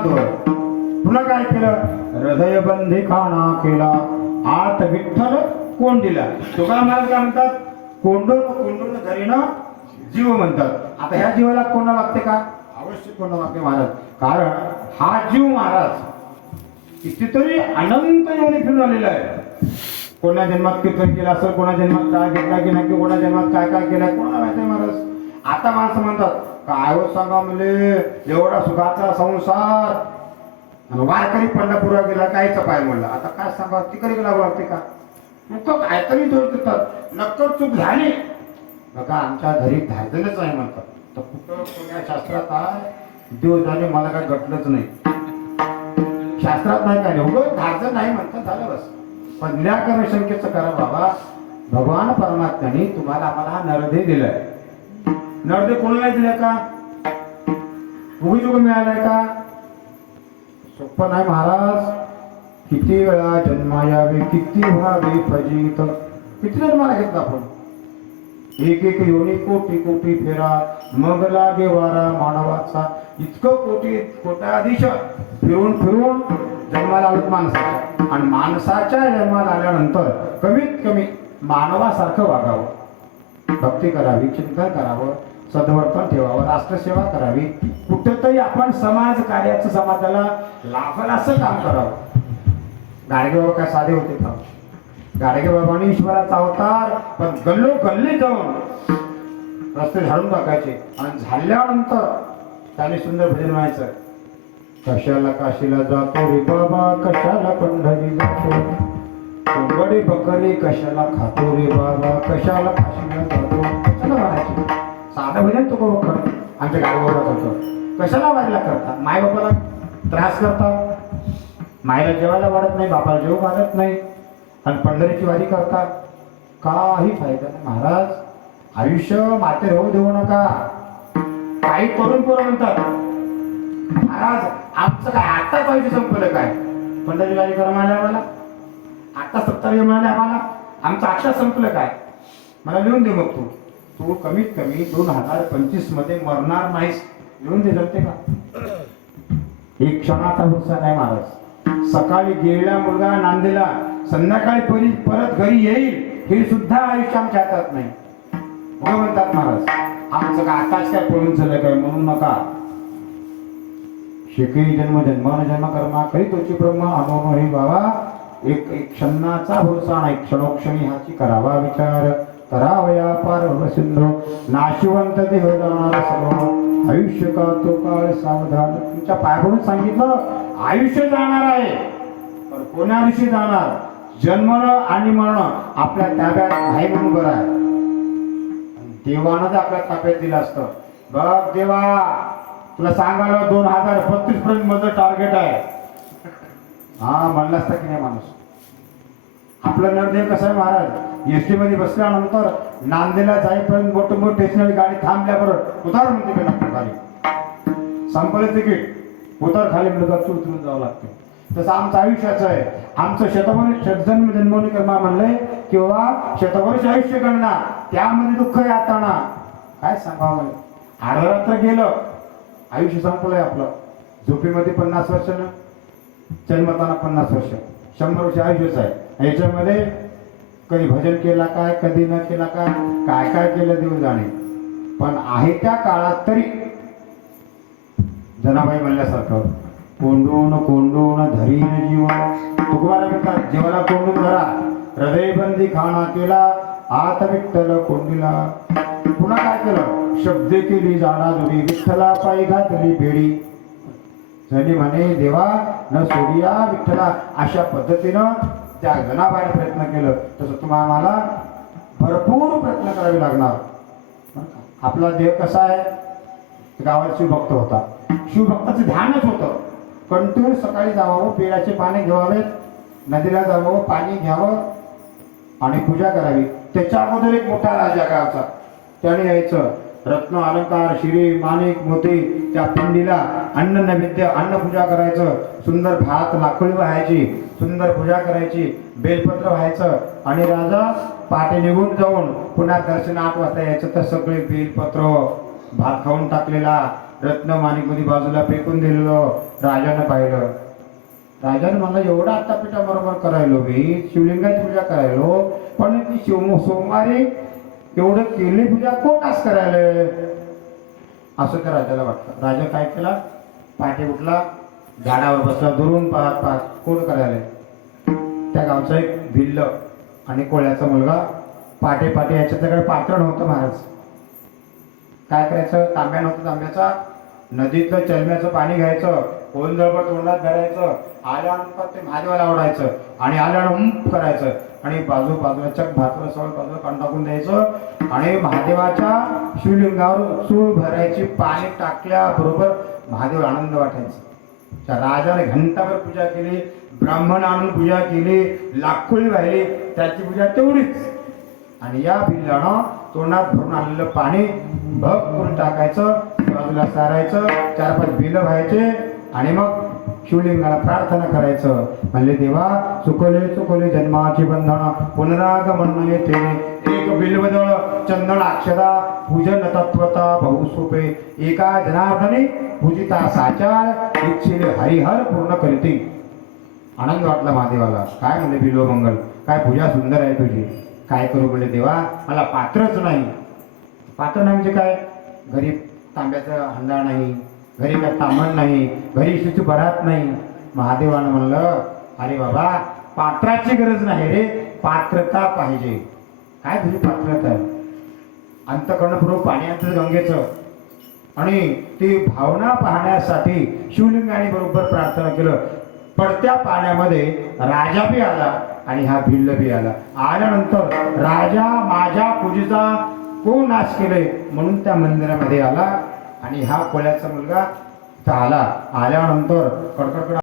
बांधवर. पुन्हा काय केलं, हृदयबंधी खाना केला, आत विठ्ठल कोंडीला. तुकाराम महाराज काय म्हणतात, कोंडून कोंडून धरीनं जीव म्हणतात. आता ह्या जीवाला कोणा लागते का, अवश्य कोणा लागते महाराज. कारण हा जीव महाराज कितीतरी अनंत योनी फिरून आलेला आहे. कोणा जन्मात कीर्तन केलं असेल, कोणा जन्मात काय घेतला की नाही, कोणा जन्मात काय काय केलंय कोणाला माहिती आहे महाराज. आता माणसं म्हणतात काय हो सांगा म्हणजे एवढा सुखाचा संसार, वारकरी पंढरपूरला गेला कायचं पाय म्हणलं. आता काय सांगा, तिकडे गेला लागते का, नुकतं काहीतरी दोष देतात. नक्कल चूक झाली बघा, आमच्या घरी धार्जनच नाही म्हणतात. तर कुठं कोण्या शास्त्रात आहे, देव जाणे मला काय घटलंच नाही, शास्त्रात नाही काय नाही, उगं धार्जन नाही म्हणतात, झालं बस. पण निराकरण शंकेचं करा बाबा. भगवान परमात्म्याने तुम्हाला आम्हाला हा नरदेह दिलाय. नरदेह कोणाला दिलाय का, उगीच उगं मिळालाय का, सोपं नाही महाराज. किती वेळा जन्मा यावे, किती व्हावे फजित, किती जन्माला घेतला आपण, एक एक योनी कोटी कोटी फेरा, मग लागे वारा मानवाचा. इतकं कोटी कोट्याधीश फिरून फिरून जन्माला आलोत माणसाच्या. आणि माणसाच्या जन्माला आल्यानंतर कमीत कमी मानवासारखं वागावं, भक्ती करावी, चिंतन करावं, सद्वर्तन ठेवावं, राष्ट्रसेवा करावी, कुठेतरी आपण समाज कार्याचं समाजाला लाभेल असं काम करावं. गाडगे बाबा काय साधे होते का, गाडगे बाबांनी ईश्वराचा अवतार, पण गल्लो गल्ली जाऊन रस्ते झाडून टाकायचे. आणि झाल्यानंतर त्याने सुंदर भजन म्हणायचं, कशाला काशीला जातो रे बाबा, कशाला पंढरी जातो, कोंबडी बकरी कशाला खातो रे बाबा, कशाला काशीला जातो. कशाला म्हणायचे साधं भजन तो आमच्या गाडगेबाबा करतो. कशाला वाढला करता, माय बापाला त्रास करता, मायला जेवायला वाढत नाही, बापाला जेव वाढत नाही, आणि पंढरीची वारी करता, काही फायदा नाही महाराज. आयुष्य माते होऊ देऊ नका. काही करून पोरं म्हणतात महाराज आमचं काय आत्ताच आयुष्य संपलं काय, पंढरी वारी करा म्हणाले आम्हाला, आता 70 म्हणाले आम्हाला, आमचं आता संपलं काय. मला लिहून दे, मग तू कमीत कमी 2025 मध्ये मरणार नाहीस, लिहून दे, जमते का. एक क्षणाचा भरोसा नाही महाराज. सकाळी गेलेला मुलगा नांदेला संध्याकाळी परत घरी येईल हे सुद्धा आयुष्य आमच्या हातात नाही. म्हणतात महाराज आमचं काय आताच काय पळून झालं काय, म्हणून नका. शेकई जन्म जन्मान जन्म कर्मा करी तोची ब्रह्म अनो हे बाबा. एक क्षणाचा भरोसा नाही, क्षणोक्षणी हाची करावा विचार, करावया पार सिंधू, नाशिवंत देह जाणार सर्व, आयुष्य का तो काळ सावधान. तुमच्या पायाभरून सांगितलं आयुष्य जाणार आहे, पण कोण्या दिवशी जाणार, जन्मणं आणि मरणं आपल्या ताब्यात नाही म्हणून बरं आहे. देवानं आपल्या ताब्यात दिलं असतं. बघ देवा तुला सांगायला 2032 पर्यंत माझं टार्गेट आहे, हा म्हणलं असता की नाही माणूस. आपलं नरदेव कसं आहे महाराज, एसटी मध्ये बसल्यानंतर नांदेडला जाईपर्यंत मोठमोठ स्टेशनरी गाडी थांबल्याबरोबर उतार म्हणते पेला खाली, संपलं तिकीट, उतार खाली म्हणजे उतरून जावं लागतं. तसं आमचं आयुष्याचं आहे. आमचं शतजन्म जन्मोनी कर्मा म्हणलंय किंवा शतवर्ष आयुष्य गणना, त्यामध्ये दुःख यातना काय सांगावं मला. अर्धरात्र गेलं आयुष्य संपलंय आपलं. झोपेमध्ये 50 वर्ष ना, जन्मताना 50 वर्ष, 100 वर्ष आयुष्यच आहे. याच्यामध्ये कधी भजन केला काय, कधी न केला काय, काय काय केलं देव जाणे. पण आहे त्या काळात तरी जनाबाई म्हणल्यासारखं कोंडून कोंडून धरीन जीवन. तुकोबाला म्हणतात जीवाला कोंडून धरा, हृदयबंदी खाना केला, आत विठ्ठल कोंडीला. पुन्हा काय केलं, शब्दे केली जाणा जोडी, विठ्ठला पायी घातली बेडी. जणी म्हणे देवा न सोडिया विठ्ठला. अशा पद्धतीनं त्या जनाबाईने प्रयत्न केलं. तसं तुम्हाला भरपूर प्रयत्न करावे लागणार. आपला देव कसा आहे, गावात शिवभक्त होता, शिवभक्ताचं ध्यानच होतं. कंटिन्यू सकाळी जावं, पेराचे पाणी घ्यावेत, नदीला जावं, पाणी घ्यावं आणि पूजा करावी. त्याच्या अगोदर एक मोठा राजा गावचा, त्याने यायचं रत्न अलंकार शिरी माणिक मोती त्या पिंडीला अन्न नैवेद्य अन्न पूजा करायचं. सुंदर भात लाखोळी व्हायची, सुंदर पूजा करायची, बेलपत्र व्हायचं. आणि राजा पहाटे निघून जाऊन पुन्हा दर्शन 8 वाजता यायचं. तर सगळे बेलपत्र भात खाऊन टाकलेला रत्न माणिकमध्ये बाजूला फेकून दिलेलं राजानं पाहिलं. राजाने म्हणलं एवढा आता पिठा बरोबर करायलो मी, शिवलिंगाची पूजा करायलो, पण ती सोमवारी एवढं केली पूजा कोण आज करायला, असं त्या राजाला वाटतं. राजा काय केला, पाठी उठला, झाडावर बसला, दुरून पाहत पाहत कोण करायला. त्या गावचा एक भिल्ल आणि कोळ्याचा मुलगा पाटे पाटे याच्याकडे पात्र नव्हतं महाराज. काय करायचं, तांब्या नव्हतं तांब्याचा, नदीतलं चलम्याचं पाणी घ्यायचं, ओंजळभर तोंडात धरायचं, आल्यानंतर ते महादेवाला आवडायचं आणि आल्यानं करायचं आणि बाजूला चक भातवर सवय बाजूला काढून टाकून द्यायचं आणि महादेवाच्या शिवलिंगावर चूळ भरायची. पाणी टाकल्याबरोबर महादेव आनंद वाटायचा. त्या राजाने घंटाभर पूजा केली, ब्राह्मण आणून पूजा केली, लाखोळी वाहिली, त्याची पूजा तेवढीच. आणि या भिल्लानं तोंडात भरून आणलेलं पाणी भग करून टाकायचं, बाजूला सारायचं, 4-5 बिलं व्हायचे आणि मग शिवलिंगाला प्रार्थना करायचं. म्हणले देवा चुकले जन्माची बंधन, पुनरागमन येते, एक बिल्वदळ चंदन अक्षदा, पूजन तत्वता बहुसोपे, एका जनार्दनी पूजिता साचार, इच्छिले हरिहर पूर्ण करीती. आनंद वाटला महादेवाला. काय म्हणले बिल्वमंगल, काय पूजा सुंदर आहे तुझी, काय करू म्हणले देवा, मला पात्रच नाही. पात्र नाही म्हणजे काय, घरी तांब्याचं हंडा नाही, घरी काय तामण नाही, घरी शिशू भरात नाही. महादेवानं म्हणलं अरे बाबा पात्राची गरज नाही रे, पात्रता पाहिजे. काय तुझी पात्रता आहे, अंतःकरणपूर्वक पाणी आणतं गंगेचं आणि ती भावना पाहण्यासाठी शिवलिंगाने बरोबर प्रार्थना केलं. पडत्या पाण्यामध्ये राजा बी आला आणि हा भिल्ल बी आला. आल्यानंतर राजा माझ्या पूजेचा कोण नाश केले म्हणून त्या मंदिरामध्ये आला आणि हा कोळ्याचा मुलगा आला. आल्यानंतर कडकडकड